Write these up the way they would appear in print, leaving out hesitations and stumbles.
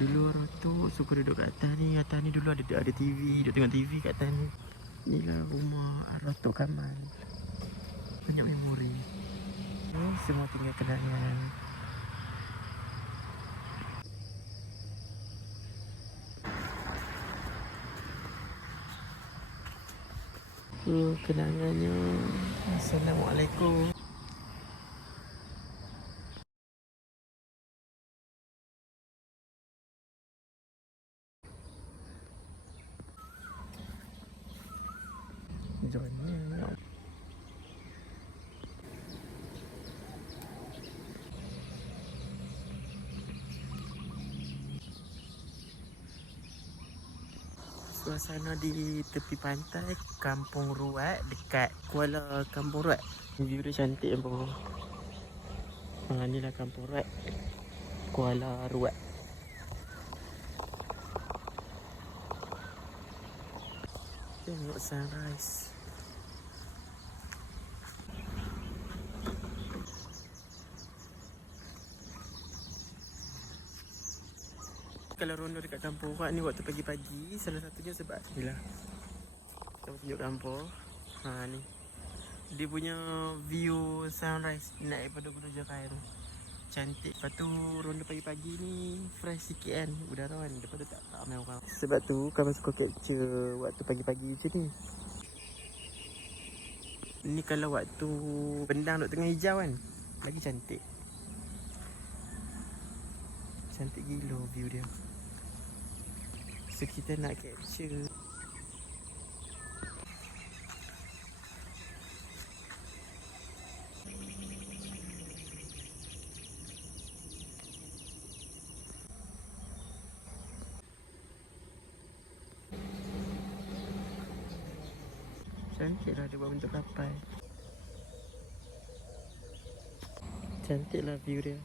Dulu Rotok suka duduk kat atas ni. Atas ni dulu ada TV, duduk tengok TV kat atas ni. Inilah rumah Rotok Kamal. Banyak memori. Ni semua tinggal kenangan. Kenangannya. Assalamualaikum. Join ni. Suasana di tepi pantai Kampung Ruat dekat Kuala Kampung Ruat. View dia cantik pun. Inilah Kampung Ruat, Kuala Ruat. Tengok sunrise. Kalau ronda dekat Kampung Ruat ni waktu pagi-pagi, salah satunya sebab ni lah. Kita tunjuk kampung. Ni. Dia punya view sunrise naik daripada Gunung Jerai tu. Cantik. Lepas tu ronda pagi-pagi ni fresh sikit kan udara kan. Lepas tu tak ramai orang. Sebab tu kami suka capture waktu pagi-pagi macam ni. Ni kalau waktu bendang duk tengah hijau kan, lagi cantik. Cantik gila view dia. So kita nak capture. Cantik lah dia buat bentuk kapal. Cantik lah view dia.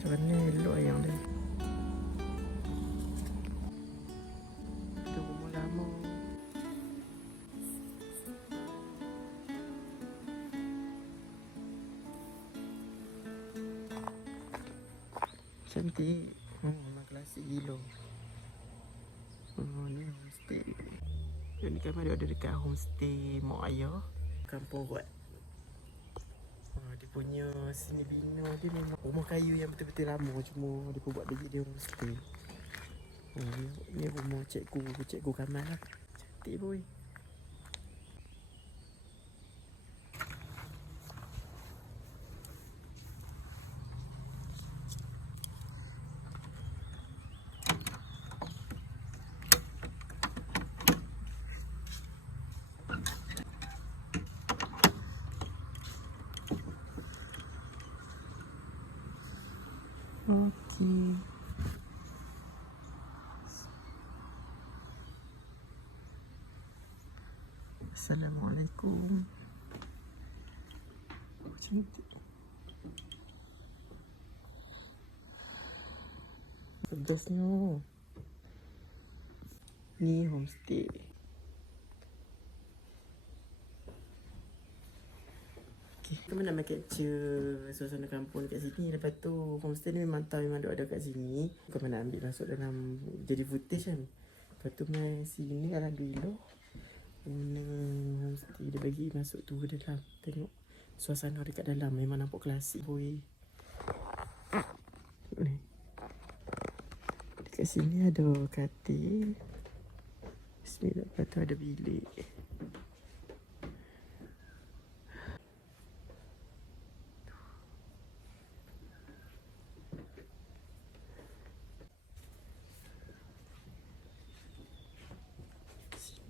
Macam mana elok ayam dia. Itu rumah lama. Cantik. Memang klasik gila. Ni homestay. Yang ni kami ada dekat homestay mak ayah Kampung Ruat. Dia punya seni bina dia memang rumah kayu yang betul-betul lama, cuma dia pun buat dia homestay. Ni rumah cikgu Kamal lah. Cantik boy. Okey. Assalamualaikum. Cantik. Pedasnya. Ni homestay. Kami nak capture suasana kampung dekat sini. Lepas tu homestay ni memang tahu memang ada kat sini. Kami nak ambil masuk dalam jadi footage kan. Lepas tu main sini alhamdulillah. Guna homestay dia bagi masuk tu ke dalam. Tengok suasana dekat dalam memang nampak klasik boy. Ni. Dekat sini ada katil. Bismillah. Lepas tu ada bilik.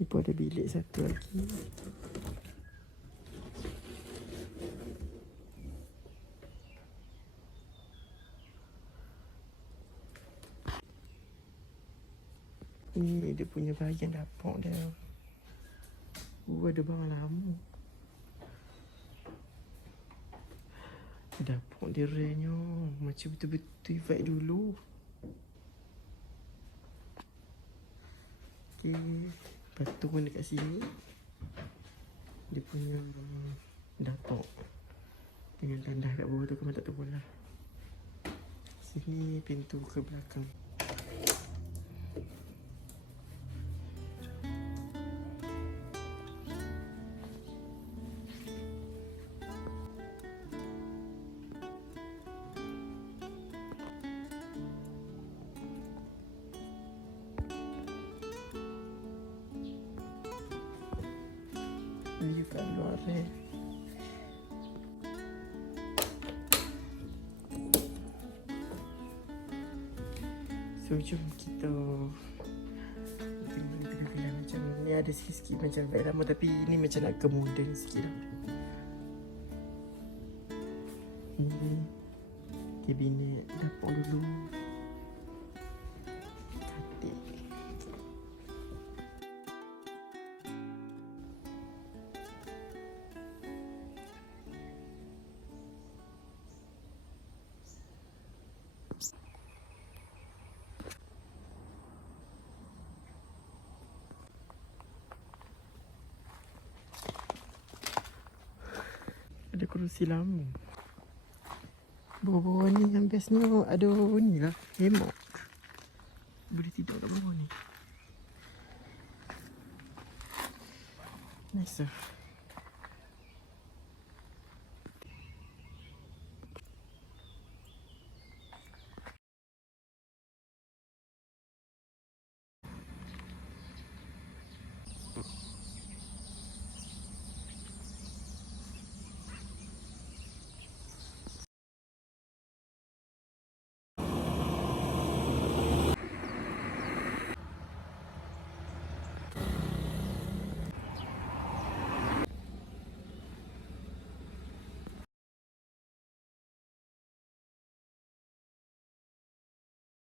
Ni pun ada bilik satu lagi. Ini dia punya bahagian dapur dia. Ada barang lama. Dapur dia rare-nya. Macam betul-betul vibe dulu. Okay. Lepas tu pun dekat sini dia punya dapur dengan tandas kat bawah tu kau tak tahu lah. Sini pintu ke belakang. Ini kat luar ni. So jom kita tengok film macam ni. Ada sikit-sikit macam vibe lama, tapi ni macam nak ke modern sikit lah. Ini kabinet dapur dulu. Katil. Ada kerusi lama. Bawah-bawah ni yang bestnya ada ni lah, hemok. Boleh tidur kat bawah ni. Nice lah.